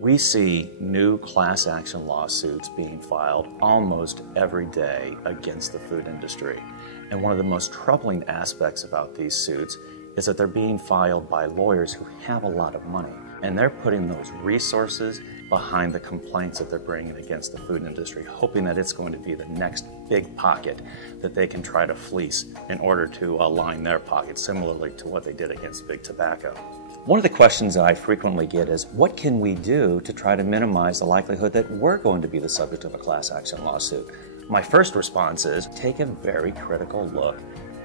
We see new class action lawsuits being filed almost every day against the food industry. And one of the most troubling aspects about these suits is that they're being filed by lawyers who have a lot of money. And they're putting those resources behind the complaints that they're bringing against the food industry, hoping that it's going to be the next big pocket that they can try to fleece in order to line their pockets, similarly to what they did against big tobacco. One of the questions that I frequently get is, what can we do to try to minimize the likelihood that we're going to be the subject of a class action lawsuit? My first response is, take a very critical look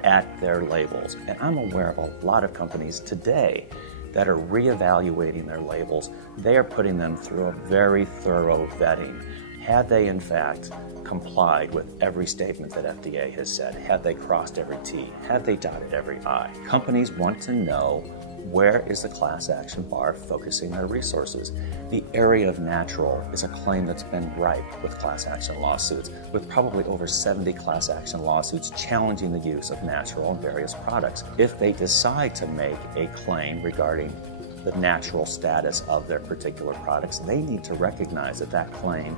at their labels. And I'm aware of a lot of companies today that are reevaluating their labels. They are putting them through a very thorough vetting. Had they in fact complied with every statement that FDA has said? Had they crossed every T? Had they dotted every I? Companies want to know, where is the class action bar focusing their resources? The area of natural is a claim that's been ripe with class action lawsuits, with probably over 70 class action lawsuits challenging the use of natural in various products. If they decide to make a claim regarding the natural status of their particular products, they need to recognize that that claim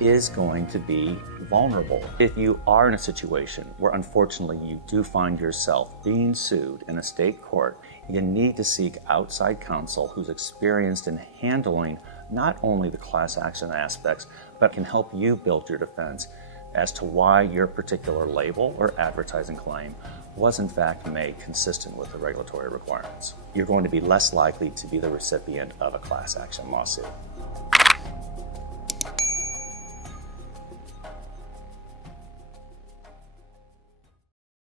is going to be vulnerable. If you are in a situation where unfortunately you do find yourself being sued in a state court, you need to seek outside counsel who's experienced in handling not only the class action aspects, but can help you build your defense as to why your particular label or advertising claim was in fact made consistent with the regulatory requirements. You're going to be less likely to be the recipient of a class action lawsuit.